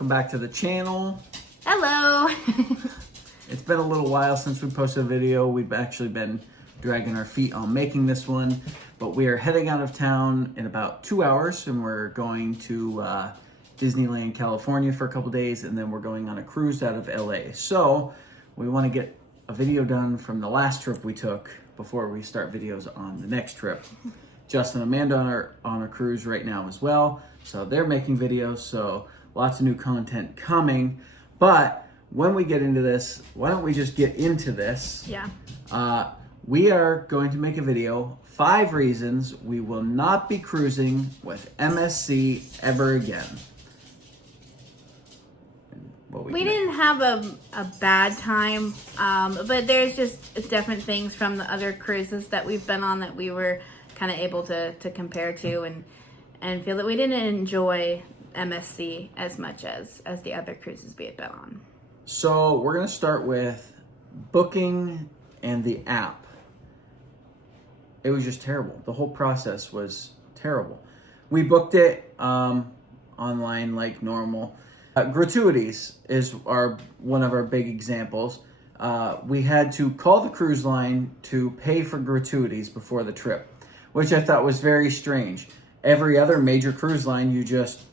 welcome back to the channel. Hello. It's been a little while since we posted a video. We've actually been dragging our feet on making this one, but we are heading out of town in about 2 hours, and we're going to Disneyland, California for a couple days, and then we're going on a cruise out of LA. So we want to get a video done from the last trip we took before we start videos on the next trip. Justin and Amanda are on a cruise right now as well, so they're making videos, so lots of new content coming. But when we get into this, why don't we just get into this? Yeah. We are going to make a video, 5 reasons we will not be cruising with MSC ever again. We didn't have a bad time, but there's just different things from the other cruises that we've been on that we were kind of able to compare to and feel that we didn't enjoy MSC as much as the other cruises we had been on. So we're going to start with booking and the app. It was just terrible. The whole process was terrible. We booked it online like normal. Gratuities is one of our big examples. We had to call the cruise line to pay for gratuities before the trip, which I thought was very strange. Every other major cruise line, you just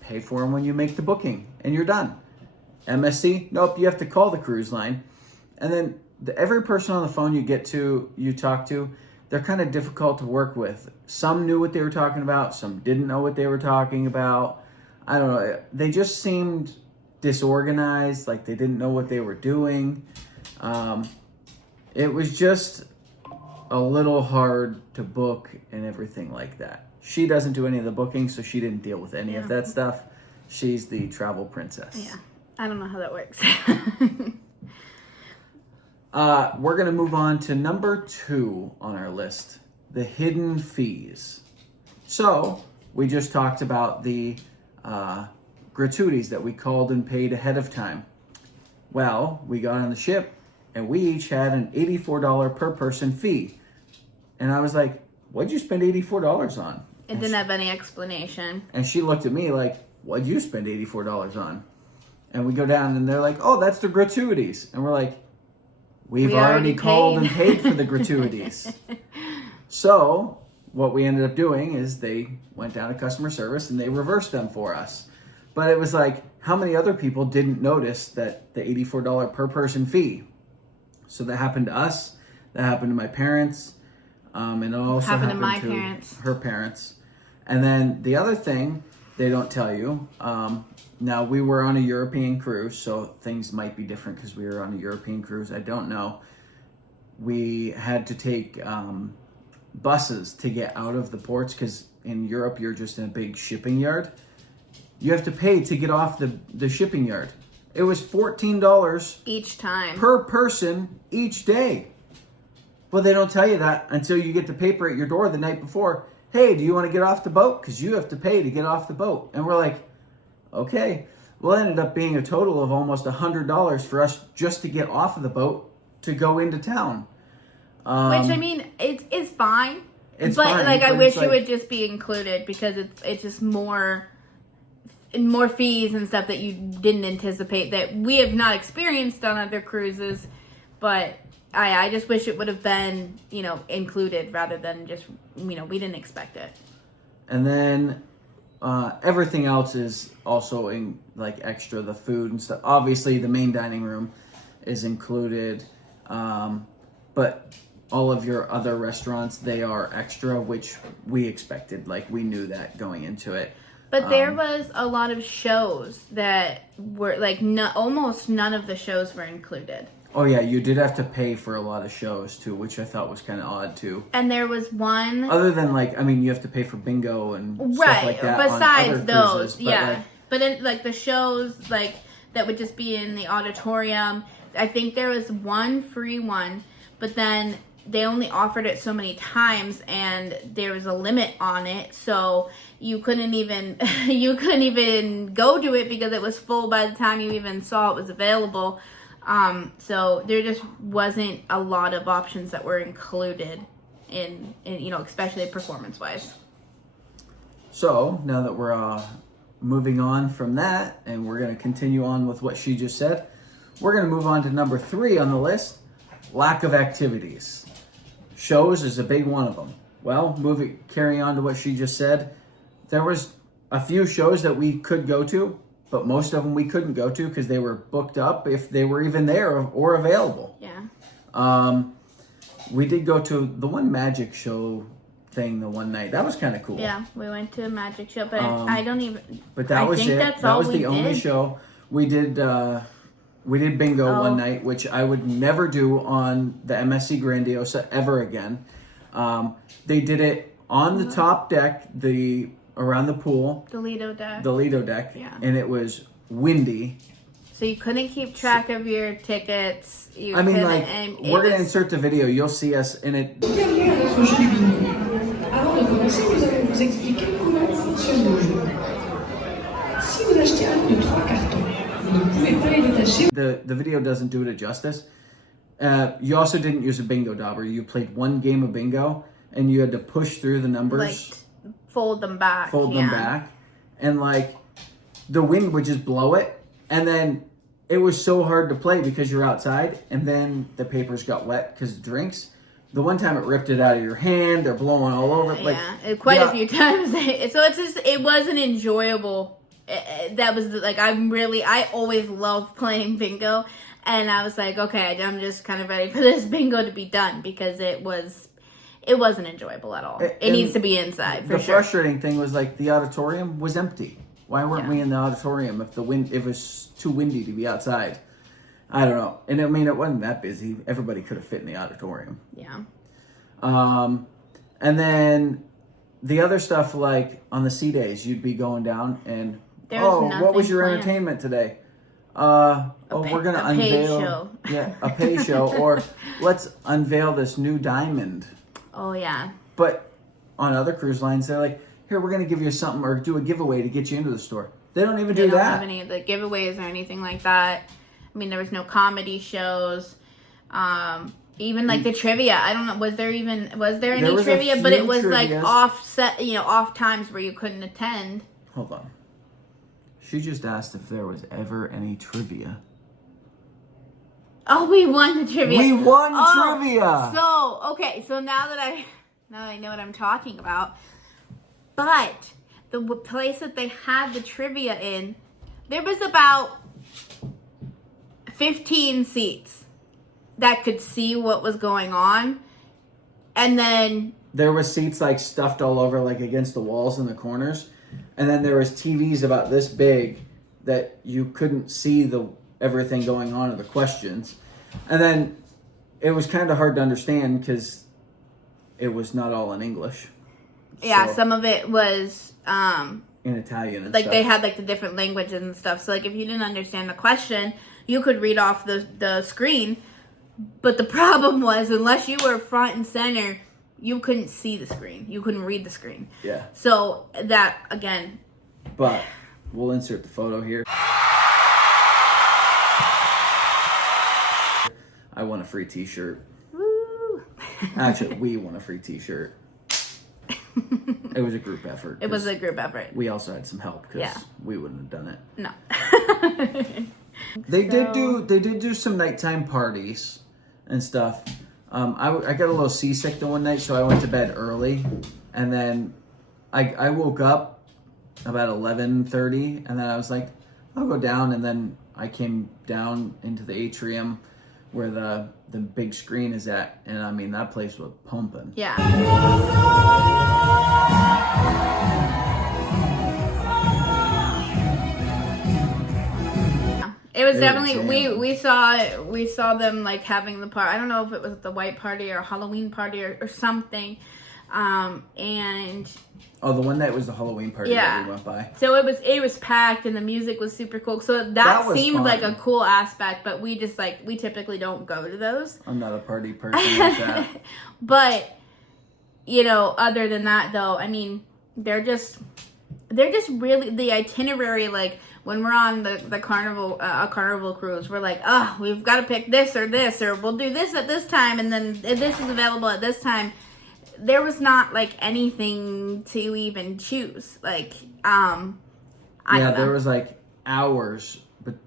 pay for them when you make the booking and you're done. MSC, nope, you have to call the cruise line. And then every person on the phone you talk to, they're kind of difficult to work with. Some knew what they were talking about, some didn't know what they were talking about. I don't know, they just seemed disorganized, like they didn't know what they were doing. It was just a little hard to book and everything like that. She doesn't do any of the booking, so she didn't deal with any of that stuff. She's the travel princess. Yeah, I don't know how that works. We're going to move on to number 2 on our list, the hidden fees. So we just talked about the gratuities that we called and paid ahead of time. Well, we got on the ship and we each had an $84 per person fee. And I was like, what'd you spend $84 on? It didn't have any explanation. And she looked at me like, what'd you spend $84 on? And we go down and they're like, oh, that's the gratuities. And we're like, we already called and paid for the gratuities. So what we ended up doing is they went down to customer service and they reversed them for us. But it was like, how many other people didn't notice that the $84 per person fee? So that happened to us. That happened to my parents. And it also happened to my parents. Her parents. And then the other thing they don't tell you, now we were on a European cruise, so things might be different because we were on a European cruise. I don't know. We had to take buses to get out of the ports because in Europe you're just in a big shipping yard. You have to pay to get off the shipping yard. It was $14 each time per person each day. But they don't tell you that until you get the paper at your door the night before. Hey, do you want to get off the boat? Because you have to pay to get off the boat. And we're like, okay. Well, it ended up being a total of almost $100 for us just to get off of the boat to go into town. Which, I mean, it's fine. It's but fine, like, I but wish it's like, it would just be included because it's just more fees and stuff that you didn't anticipate that we have not experienced on other cruises. But I just wish it would have been, included rather than just, we didn't expect it. And then everything else is also in like extra, the food and stuff. Obviously, the main dining room is included, but all of your other restaurants, they are extra, which we expected. Like, we knew that going into it. But there was a lot of shows that were like almost none of the shows were included. Oh yeah, you did have to pay for a lot of shows too, which I thought was kind of odd too. And there was one other than you have to pay for bingo and right, stuff like that. Besides those, cruises, yeah. But in the shows that would just be in the auditorium, I think there was one free one, but then they only offered it so many times and there was a limit on it, so you couldn't even go to it because it was full by the time you even saw it was available. So there just wasn't a lot of options that were included in especially performance wise. So now that we're moving on from that, and we're going to continue on with what she just said. We're going to move on to number 3 on the list, lack of activities. Shows is a big one of them. Well, carrying on to what she just said, there was a few shows that we could go to, but most of them we couldn't go to because they were booked up if they were even there or available. Yeah. We did go to the one magic show thing the one night. That was kind of cool. Yeah, we went to a magic show, but I don't even. But that was think it. That's that all was we the only did. show we did. We did bingo one night, which I would never do on the MSC Grandiosa ever again. They did it on the top deck, around the pool, The Lido deck. the Lido deck, Yeah. and it was windy. So you couldn't keep track of your tickets. You I mean, couldn't, like, and we're it gonna was- insert the video. You'll see us in it. Bienvenue à notre jeu du bingo. Avant de commencer, nous allons vous expliquer comment fonctionne le jeu. Si vous achetez un lot de 3 cartons, vous ne pouvez pas les détacher. The video doesn't do it justice. You also didn't use a bingo dauber. You played one game of bingo, and you had to push through the numbers. fold them back. Fold them back, and like the wind would just blow it, and then it was so hard to play because you're outside, and then the papers got wet because of drinks. The one time it ripped it out of your hand, they're blowing all over. Like, Quite a few times. So it wasn't enjoyable. That was like I always loved playing bingo, and I was like, okay, I'm just kind of ready for this bingo to be done because it wasn't enjoyable at all. It needs to be inside for the sure. frustrating thing was like the auditorium was empty. Why weren't we in the auditorium if it was too windy to be outside? I don't know. And I mean, it wasn't that busy. Everybody could have fit in the auditorium. Yeah. And then the other stuff, like on the C days, you'd be going down and what was your planned. entertainment today? We're gonna a pay unveil show. a pay show, or let's unveil this new diamond. Oh yeah. But on other cruise lines, they're like, here, we're gonna give you something or do a giveaway to get you into the store. They don't even They do don't that. have any of the giveaways or anything like that. I mean, there was no comedy shows. Even like the trivia. I don't know. Was there any There was a trivia? But it few was like trivias. off times where you couldn't attend. Hold on. She just asked if there was ever any trivia. Oh, we won the trivia. We won Oh, trivia. So okay, so now that I know what I'm talking about, but the place that they had the trivia in, there was about 15 seats that could see what was going on, and then There was seats like stuffed all over, like against the walls in the corners, and then there was TVs about this big that you couldn't see everything going on or the questions, and then it was kind of hard to understand because it was not all in English. yeah, So, some of it was in Italian and like stuff. they had like the different languages and stuff. So like if you didn't understand the question, you could read off the screen. But the problem was, unless you were front and center, you couldn't see the screen. You couldn't read the screen. Yeah, So that again, but we'll insert the photo here. I won a free T-shirt. woo. Actually, we won a free T-shirt. It was a group effort. It was 'cause a group effort. We also had some help because Yeah. we wouldn't have done it. No. They did do some nighttime parties and stuff. I got a little seasick the one night, so I went to bed early, and then I woke up about 11:30, and then I was like, I'll go down, and then I came down into the atrium where the big screen is at, and I mean that place was pumping. Yeah. It was They were definitely jamming. we saw them like having the part. I don't know if it was the white party or Halloween party or something, and Oh, the one that was the Halloween party Yeah. that we went by. so it was packed and the music was super cool. So that That was seemed fun. like a cool aspect, but we typically don't go to those. I'm not a party person like that. But other than that though, I mean, they're just really the itinerary. Like when we're on the carnival a carnival cruise, we're like, oh, we've got to pick this, or we'll do this at this time, and then this is available at this time. There was not like anything to even choose. Like I Yeah, don't know. there was like hours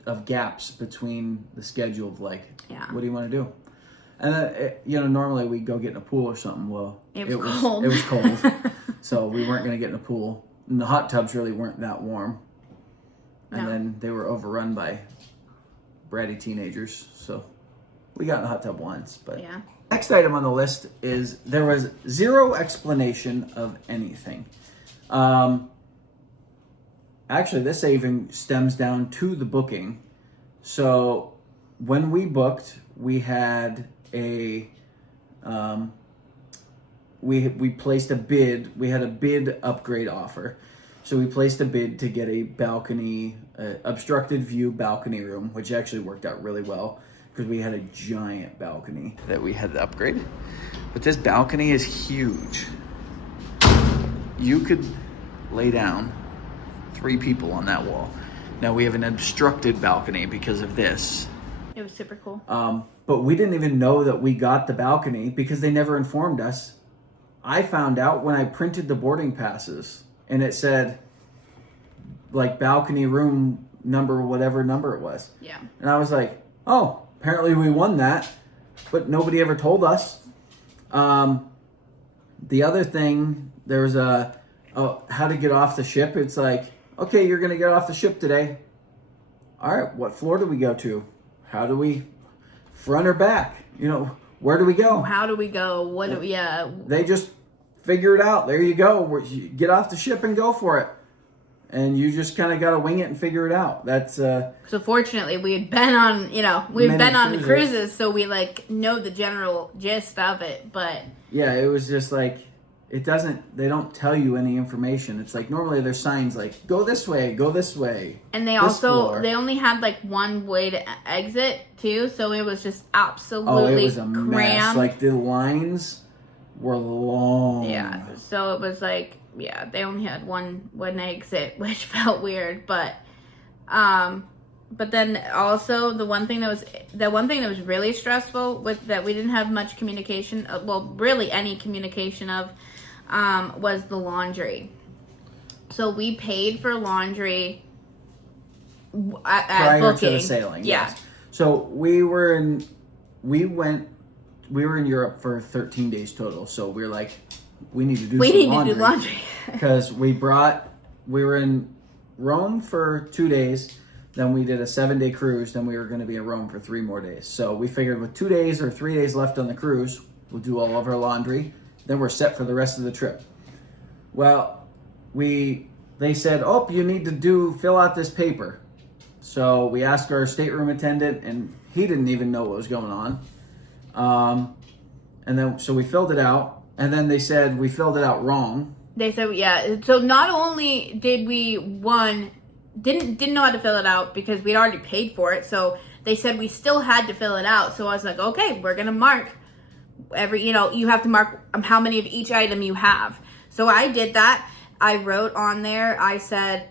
of gaps between the schedule of like, Yeah. what do you want to do? And then, normally we go get in a pool or something. Well, It was cold. It was cold. So we weren't going to get in a pool. And the hot tubs really weren't that warm. And No. then they were overrun by bratty teenagers. So we got in the hot tub once. But Yeah. next item on the list is there was zero explanation of anything. Actually, this even stems down to the booking. So when we booked, we had a we placed a bid. We had a bid upgrade offer. So we placed a bid to get a balcony, obstructed view balcony room, which actually worked out really well because we had a giant balcony that we had to upgrade. But this balcony is huge. You could lay down 3 people on that wall. Now we have an obstructed balcony because of this. It was super cool. But we didn't even know that we got the balcony because they never informed us. I found out when I printed the boarding passes and it said like balcony room number, whatever number it was. Yeah. And I was like, oh, apparently we won that, but nobody ever told us. The other thing, there was how to get off the ship. It's like, okay, you're going to get off the ship today. All right, what floor do we go to? How do we, front or back? Where do we go? How do we go? What do we, yeah. They just figure it out. There you go. You get off the ship and go for it. And you just kind of got to wing it and figure it out. That's So fortunately, we had been on, we've Many been on the cruises. cruises, so we like know the general gist of it. But yeah, it was just like, they don't tell you any information. It's like normally there's signs like, go this way. and they This also floor. they only had like one way to exit too, so it was just Oh, absolutely it was a mess. crammed. Like the lines were long. Yeah, so it was like, yeah, they only had one exit, which felt weird, but then also the one thing that was really stressful with that we didn't have much communication, really any communication of, was the laundry. So we paid for laundry at Prior booking. to the sailing. Yeah. Yes. So we were in Europe for 13 days total. So we were like, we need to do We some need laundry. to do laundry. Because we were in Rome for 2 days, then we did a 7-day cruise, then we were going to be in Rome for 3 more days. So we figured with 2 days or 3 days left on the cruise, we'll do all of our laundry, then we're set for the rest of the trip. Well, they said, oh, you need to fill out this paper. So we asked our stateroom attendant, and he didn't even know what was going on. And then so we filled it out, and then they said we filled it out wrong. They said, yeah. So not only did we didn't know how to fill it out because we'd already paid for it. So they said we still had to fill it out. So I was like, okay, we're gonna mark you have to mark how many of each item you have. So I did that. I wrote on there. I said,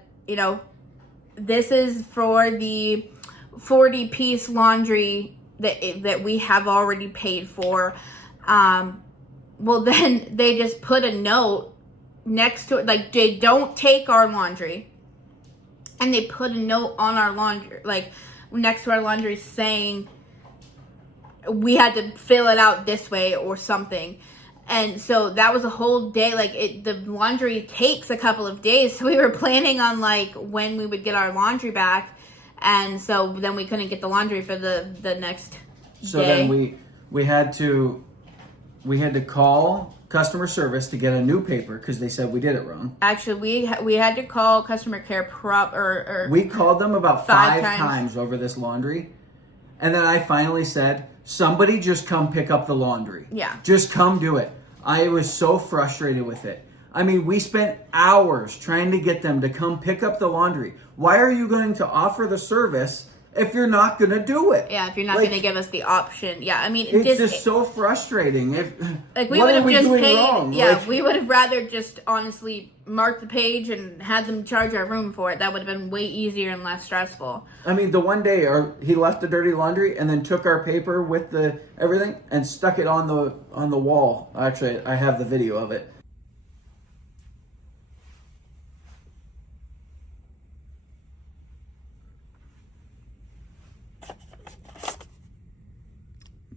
this is for the 40-piece laundry that we have already paid for. Well, then they just put a note next to it, like they don't take our laundry, and they put a note on our laundry, like next to our laundry, saying we had to fill it out this way or something. And so that was a whole day. Like the laundry takes a couple of days, so we were planning on like when we would get our laundry back, and so then we couldn't get the laundry for the next So day. then we had to call customer service to get a new paper because they said we did it wrong. Actually, we had to call customer care We called them about 5 5 times over this laundry, and then I finally said, somebody just come pick up the laundry. Yeah. Just come do it. I was so frustrated with it. I mean, we spent hours trying to get them to come pick up the laundry. Why are you going to offer the service if you're not going to do it? Yeah, if you're not Like, going to give us the option. Yeah, I mean, it's just so frustrating. like we what would are have we just doing paid. wrong? Yeah, Like, we would have rather just honestly marked the page and had them charge our room for it. That would have been way easier and less stressful. I mean, the one day he left the dirty laundry and then took our paper with the everything and stuck it on the wall. Actually, I have the video of it.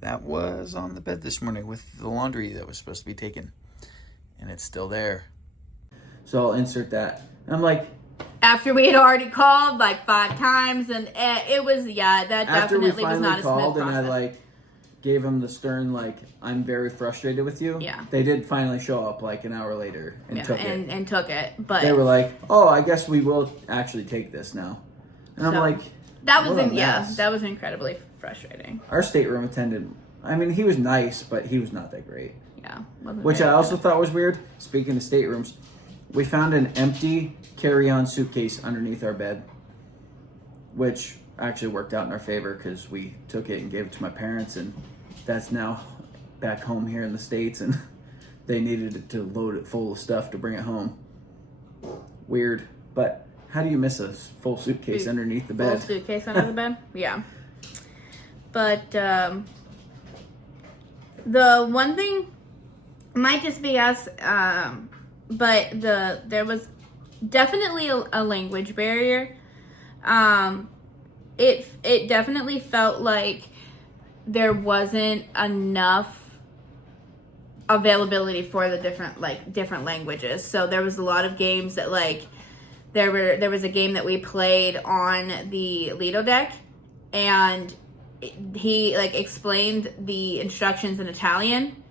that was on the bed this morning with the laundry that was supposed to be taken. And it's still there. So I'll insert that. And I'm like, After we had already called like 5 times, and it was, that after we definitely was not finally a called smooth and I process. like gave them the stern, like, I'm very frustrated with you. Yeah. They did finally show up like an hour later and took it. And took it, but They were like, oh, I guess we will actually take this now. And I'm So, like, that was what a mess. that was incredibly frustrating. Our stateroom attendant, I mean, he was nice, but he was not that great. Yeah, wasn't Which very I also thought was weird. Speaking of staterooms, we found an empty carry-on suitcase underneath our bed, which actually worked out in our favor because we took it and gave it to my parents, and that's now back home here in the States, and they needed it to load it full of stuff to bring it home. Weird, but how do you miss a full suitcase underneath the full bed? suitcase under the bed. Yeah, but the one thing might just be us, but there was definitely a language barrier. It definitely felt like there wasn't enough availability for the different languages. So there was a lot of games that there was a game that we played on the Lido deck, and he explained the instructions in Italian,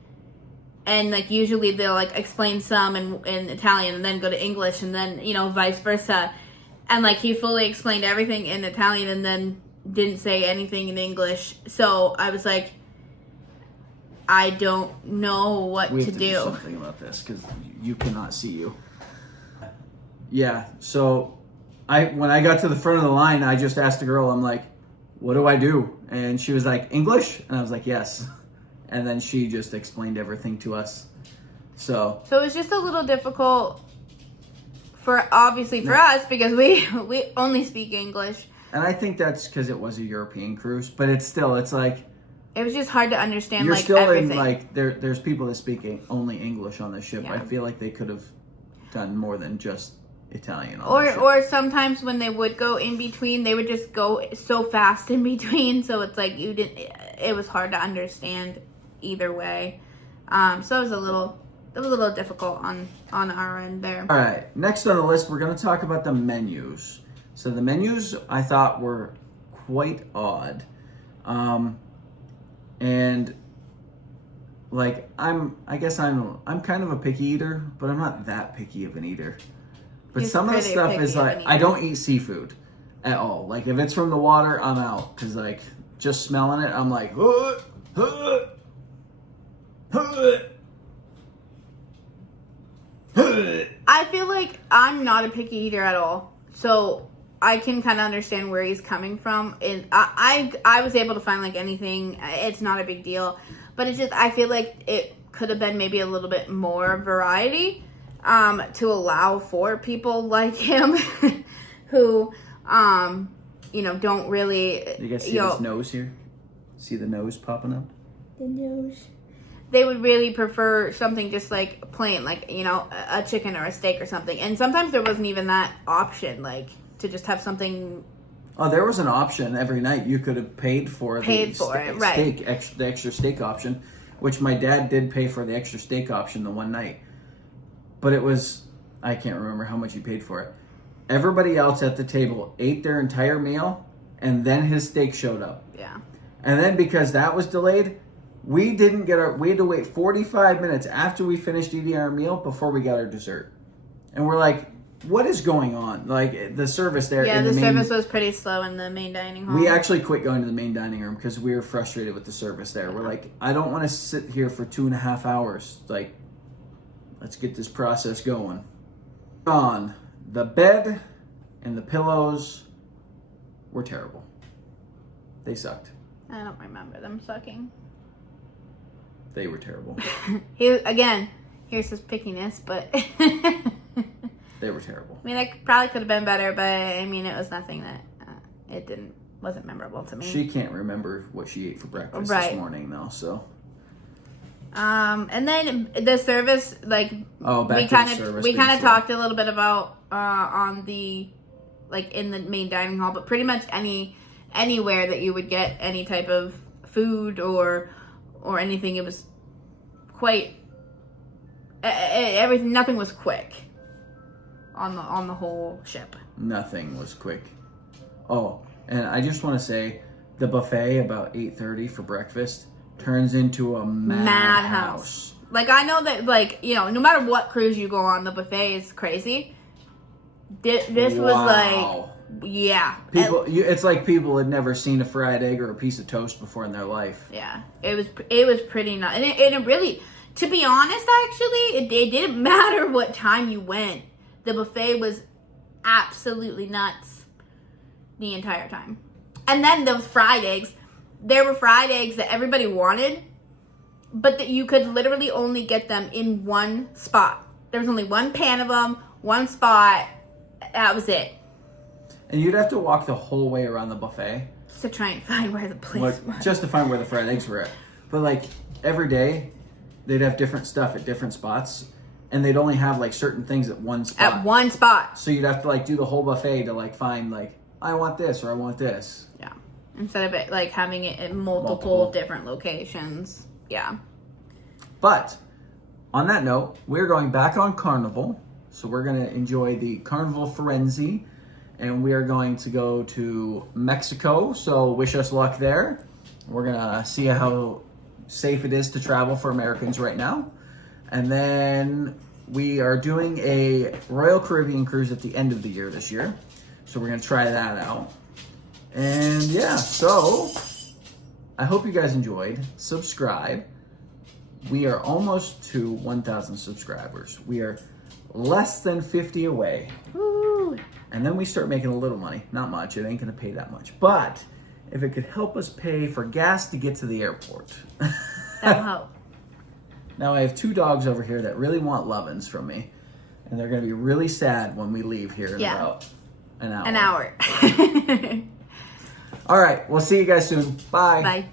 and usually they'll explain some in Italian and then go to English, and then vice versa, and he fully explained everything in Italian and then didn't say anything in English. So I was like, I don't know what We to have to do do. something about this because you cannot see you. Yeah, so when I got to the front of the line, I just asked the girl, I'm like, what do I do? And she was like, English? And I was like, yes. And then she just explained everything to us. So So it was just a little difficult for us because we only speak English. and I think that's because it was a European cruise, but it's like It was just hard to understand you're still everything. in there's people that speak only English on the ship. Yeah. I feel like they could have done more than just Italian on the ship. or sometimes when they would go in between, they would just go so fast in between. So it's it was hard to understand either way. So it was a little difficult on our end there. All right, next on the list, we're going to talk about the menus. So the menus I thought were quite odd. And I'm kind of a picky eater, but I'm not that picky of an eater. But He's some of the pretty stuff picky is of an I eater. don't eat seafood at all. Like if it's from the water, I'm out because just smelling it, I'm like, huh, huh, huh, huh. I feel like I'm not a picky eater at all, so I can kind of understand where he's coming from. And I was able to find anything. It's not a big deal, but it's just I feel like it could have been maybe a little bit more variety to allow for people like him who don't really You guys see this nose here? See the nose popping up? they would really prefer something just plain, a chicken or a steak or something. And sometimes there wasn't even that option, to just have something. Oh, there was an option every night. You could have paid for Paid the for it, right. steak, the extra steak option, which my dad did pay for the extra steak option the one night. But it was, I can't remember how much he paid for it. Everybody else at the table ate their entire meal, and then his steak showed up. Yeah. And then because that was delayed, we had to wait 45 minutes after we finished eating our meal before we got our dessert. And we're like, what is going on? The service there. Yeah, in the main, service was pretty slow in the main dining hall. we actually quit going to the main dining room because we were frustrated with the service there. We're like, I don't want to sit here for 2.5 hours. Let's get this process going. On the bed and the pillows were terrible. They sucked. I don't remember them sucking. They were terrible. Here's his pickiness, but They were terrible. I mean, it probably could have been better, but I mean, it was nothing that wasn't memorable to me. She can't remember what she ate for breakfast Right. this morning, though. So, And then the service, back we to kind the of service. we being kind of slow. talked a little bit about on the in the main dining hall, but pretty much anywhere that you would get any type of food or or anything. It was quite everything. Nothing was quick on the whole ship. Nothing was quick. Oh, and I just want to say, the buffet about 8:30 for breakfast turns into a madhouse. Like, I know that, like, you know, no matter what cruise you go on, the buffet is crazy. This was Wow. like, yeah. It's like people had never seen a fried egg or a piece of toast before in their life. Yeah, it was pretty nuts. And it really, to be honest, actually, it didn't matter what time you went. The buffet was absolutely nuts the entire time. And then those fried eggs, there were fried eggs that everybody wanted, but that you could literally only get them in one spot. There was only one pan of them, one spot. That was it. And you'd have to walk the whole way around the buffet Just to try and find where the place was. just to find where the fried eggs were at. But like every day, they'd have different stuff at different spots, and they'd only have like certain things at one spot. At one spot. So you'd have to like do the whole buffet to like find like, I want this or I want this. Yeah. Instead of it like having it at multiple different locations. Yeah. But on that note, we're going back on Carnival. So we're going to enjoy the Carnival Firenze, and we are going to go to Mexico. So wish us luck there. We're going to see how safe it is to travel for Americans right now. And then we are doing a Royal Caribbean cruise at the end of the year this year. So we're going to try that out. And yeah, so I hope you guys enjoyed. Subscribe. We are almost to 1,000 subscribers. We are less than 50 away. Woo. And then we start making a little money. Not much. It ain't going to pay that much. But if it could help us pay for gas to get to the airport. That'll help. Now I have 2 dogs over here that really want lovin's from me. And they're going to be really sad when we leave here in about an hour. An hour. All right. We'll see you guys soon. Bye. Bye.